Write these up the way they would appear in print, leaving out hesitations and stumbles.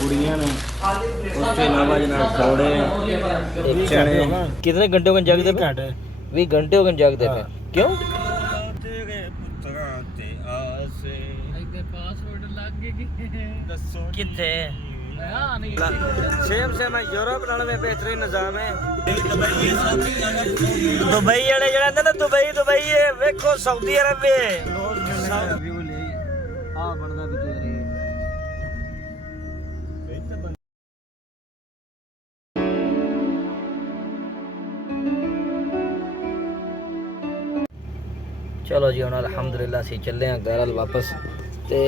कुड़ियाँ ने उसके अलावा जनाब थोड़े चने। कितने घंटे को जागते पे? 20 घंटे हो गए जागते पे। क्यों? किथे सेम सेम है यूरोप नाल में बेहतरीन निजाम है। दुबई वाले जड़ा ना दुबई दुबई है वेखो सऊदी अरब है व्यू ले आ बनदा भी चौधरी। चलो जी हुण अलहमदुलिल्लाह सी चले हैं घर वापस। ते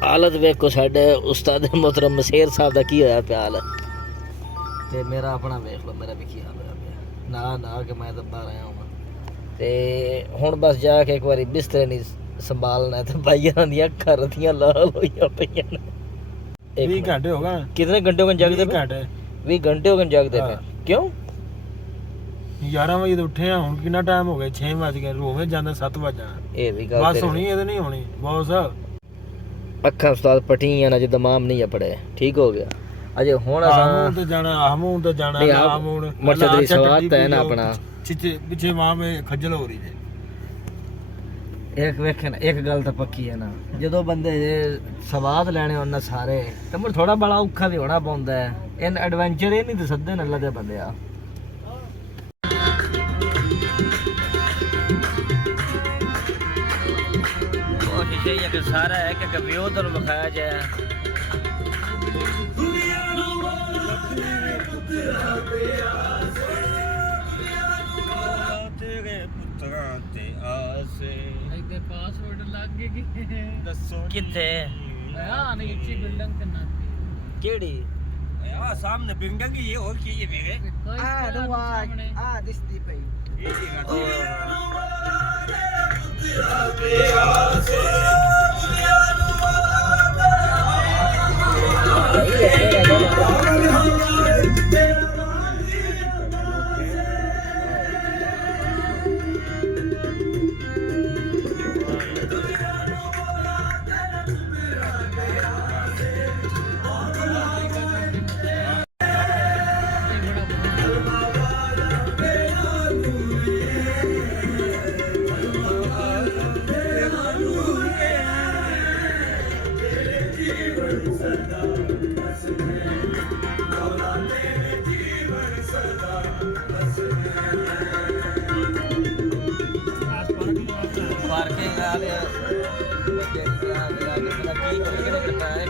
हालत वेखो साडे उस्ताद मोहतरम मसेर साहब दा की होया पिया हाल। ते मेरा अपना वेख लो मेरा भी की हाल होया पिया ना ना कि मैं तो बाहर आया हूं। ते हुण बस जाके एक बारी बिस्तरे नहीं संभालना ते भाईयां दी अखां रतियां लाल होईयां पईयां ने। 20 घंटे हो गए। कितने घंटे हो गए जागते पे? 20 घंटे हो गए जागते पे। क्यों? 11 ਵਜੇ ਤੋਂ ਉੱਠੇ ਆ ਹੁਣ ਕਿੰਨਾ ਟਾਈਮ ਹੋ ਗਿਆ 6 ਵਜ ਗਏ ਰੋਵੇ ਜਾਂਦਾ 7 ਵਜ ਜਾਣਾ ਇਹ ਵੀ ਗੱਲ ਬਸ ਹੋਣੀ ਇਹਦੇ ਨਹੀਂ ਹੋਣੀ ਬਹੁਤ ਸਾਹਿਬ ਅੱਖਾਂ ਉਸਤਾਦ ਪਟੀਆਂ ਨਾ ਜੇ ਦਮਾਮ ਨਹੀਂ ਪੜੇ ਠੀਕ ਹੋ ਗਿਆ ਅਜੇ ਹੁਣ ਆਮੂਨ ਤੇ ਜਾਣਾ ਆਮੂਨ ਮਰਸ਼ਦ ਦੀ ਸਵਾਤ ਹੈ ਨਾ ਆਪਣਾ ਪਿੱਛੇ ਮਾਂ ਮੇ ਖੱਜਲ ਹੋ ਰਹੀ ਹੈ। ਇੱਕ ਵੇਖਣ ਇੱਕ ਗੱਲ ਤਾਂ ਪੱਕੀ ਹੈ ਨਾ ਜਦੋਂ ਬੰਦੇ ਸਵਾਦ ਲੈਣੇ ਉਹਨਾਂ ਸਾਰੇ ਤੇ ਮੁਰ ਥੋੜਾ ਬੜਾ ਔਖਾ ਵੀ ਹੋਣਾ ਪੈਂਦਾ ਹੈ ਇਨ ਐਡਵੈਂਚਰ ਇਹ ਨਹੀਂ ਤੇ ਸੱਦੇ ਨੇ ਅੱਲਾ ਦੇ ਬੰਦੇ ਆ। कोशिश यही है कि सारा है कि व्यू तो दिखाया जाए। किथे केड़ी सामने बिल्डिंग ये और की ये मेरे दिसती पई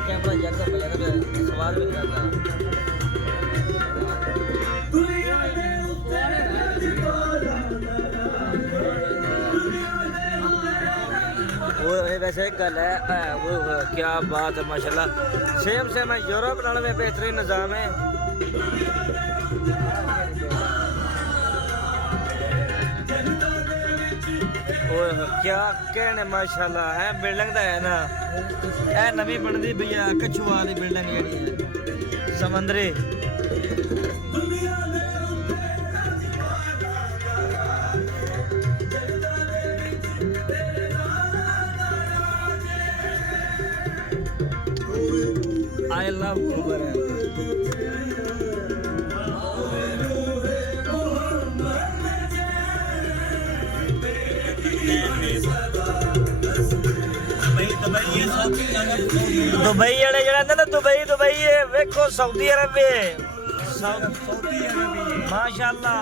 कैमरा ज्यादा सवाल भी करता वो वैसे एक गल है वो क्या बात है माशाल्लाह सेम सेम है यूरोप नाल में बेहतरीन निजाम है। क्या कहने माशाल्लाह है बिल्डिंग तो है ना ए नवी बनती भैया कछुआ वाली बिल्डिंग जी है समंदरी आई लव उबर है। दुबई वाले जड़ा ना दुबई दुबई है वेखो सऊदी अरब है माशाल्लाह।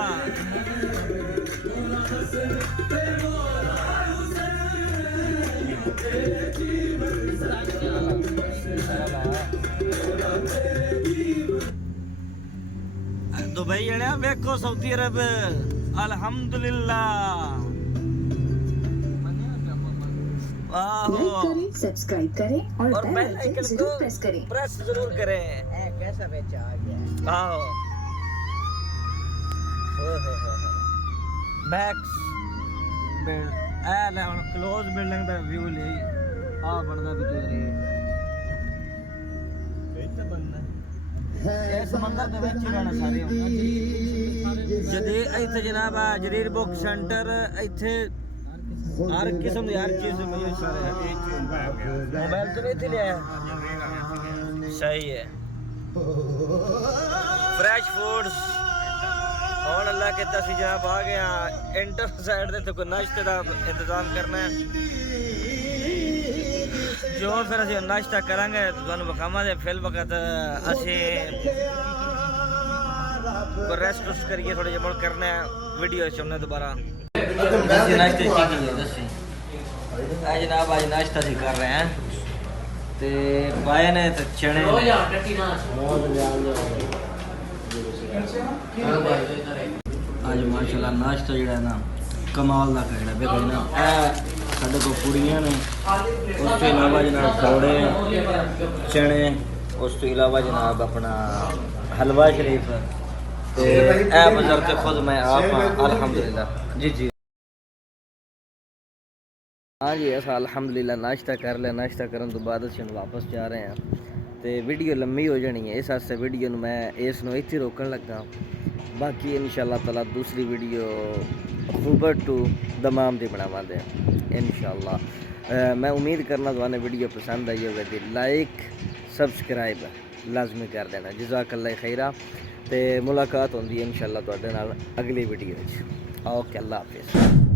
दुबई वाले वेखो सऊदी अरब अल्हम्दुलिल्लाह। सब्सक्राइब करें और बेल आइकन जरूर प्रेस जरूर करें। कैसा बेचा आ गया आओ मैक्स बिल्ड ए ले हुन क्लोज बिल्डिंग दा व्यू ले आ बनदा भी चौधरी बेच बनना ए समंदर दे विच रहना सारे जदे इत्थे जनाब जरीर बुक सेंटर इत्थे हर किस्म की हर चीज मिल सारे मोबाइल तो नहीं ले आया सही है फ्रेश फूड्स और अल्लाह के दस जनाब आ गया इंटर साइड दे तो कोई नाश्ते का इंतजाम करना है जो फिर असं नाश्ता करांगे तो तुहानू विखावांगे फिल वक्त असीं रेस्ट रूस्ट करिए थोड़े जे मुड़ करना है वीडियो चुनने दोबारा नाश्ते दसी जनाब आज नाश्ता सी कर रहे हैं ते पाए ने ते चने आज माशाल्लाह नाश्ता जिहड़ा है ना कमाल दा करना पे कहना साडे को पूड़ियां ने उस तो इलावा जनाब थोड़े चने उस तो इलावा जनाब अपना हलवा शरीफ ते ए बाजार ते खुद मैं आप अल्हम्दुलिल्लाह जी जी हाँ जी ऐसा अल्हम्दुलिल्लाह नाश्ता कर लिया नाश्ता करने तो बाद असीं वापस जा रहे हैं तो वीडियो लंबी हो जानी है इस वास्ते वीडियो मैं इसनों इत्थे रोकन लगा बाकी इंशाअल्लाह ताला दूसरी वीडियो अक्टूबर टू दमाम दी बनावांगे इंशाअल्लाह मैं उम्मीद करना तुहानू वीडियो पसंद आई होगी तो लाइक सब्सक्राइब लाजमी कर देना जज़ाकल्लाह खैरा तो मुलाकात होंदी है इंशाअल्लाह तुहाडे नाल अगली वीडियो ओके अल्लाह हाफिज़।